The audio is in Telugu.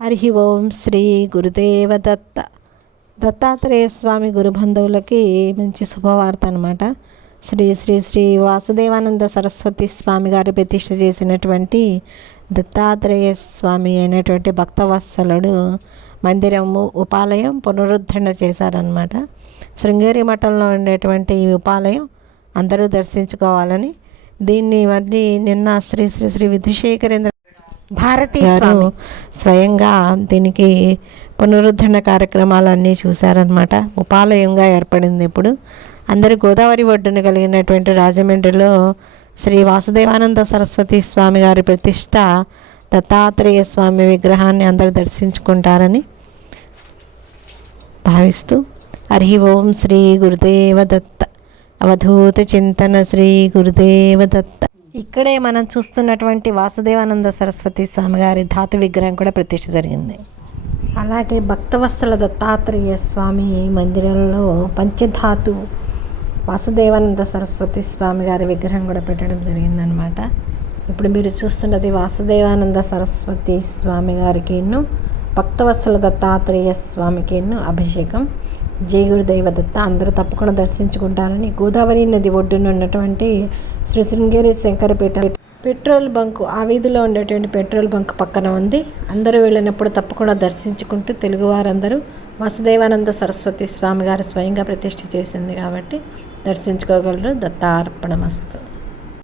హరి ఓం శ్రీ గురుదేవ దత్త. దత్తాత్రేయ స్వామి గురుబంధువులకి మంచి శుభవార్త అనమాట శ్రీ శ్రీ శ్రీ వాసుదేవానంద సరస్వతి స్వామి గారు ప్రతిష్ఠ చేసినటువంటి దత్తాత్రేయ స్వామి అయినటువంటి భక్తవత్సలుడు మందిరము ఉపాలయం పునరుద్ధరణ చేశారనమాట శృంగేరి మఠంలో ఉండేటువంటి ఈ ఉపాలయం అందరూ దర్శించుకోవాలని దీన్ని మళ్ళీ నిన్న శ్రీ శ్రీ శ్రీ విధుశేఖరేంద్ర భారతీ గారు స్వయంగా దీనికి పునరుద్ధరణ కార్యక్రమాలన్నీ చూశారనమాట ఉపాలయంగా ఏర్పడింది ఇప్పుడు. అందరూ గోదావరి ఒడ్డున కలిగినటువంటి రాజమండ్రిలో శ్రీ వాసుదేవానంద సరస్వతి స్వామి గారి ప్రతిష్ట దత్తాత్రేయ స్వామి విగ్రహాన్ని అందరూ దర్శించుకుంటారని భావిస్తూ హరి ఓం శ్రీ గురుదేవ దత్త. అవధూత చింతన శ్రీ గురుదేవ దత్త. ఇక్కడే మనం చూస్తున్నటువంటి వాసుదేవానంద సరస్వతి స్వామి గారి ధాతు విగ్రహం కూడా ప్రతిష్ఠ జరిగింది. అలాగే భక్తవత్సల దత్తాత్రేయ స్వామి మందిరంలో పంచధాతు వాసుదేవానంద సరస్వతి స్వామి గారి విగ్రహం కూడా పెట్టడం జరిగిందనమాట ఇప్పుడు మీరు చూస్తున్నది వాసుదేవానంద సరస్వతి స్వామి గారికి ఎన్నో భక్తవత్సల దత్తాత్రేయ స్వామికి ఎన్నో అభిషేకం. జయగురు గురుదేవ దత్త అందరూ తప్పకుండా దర్శించుకుంటారని గోదావరి నది ఒడ్డున ఉన్నటువంటి శ్రీ శృంగేరి శంకరపేట పెట్రోల్ బంకు ఆ వీధిలో ఉండేటువంటి పెట్రోల్ బంక్ పక్కన ఉంది. అందరూ వెళ్ళినప్పుడు తప్పకుండా దర్శించుకుంటూ తెలుగువారందరూ వసుదేవానంద సరస్వతి స్వామి గారు స్వయంగా ప్రతిష్ఠ చేసింది కాబట్టి దర్శించుకోగలరు. దత్తార్పణమస్తు.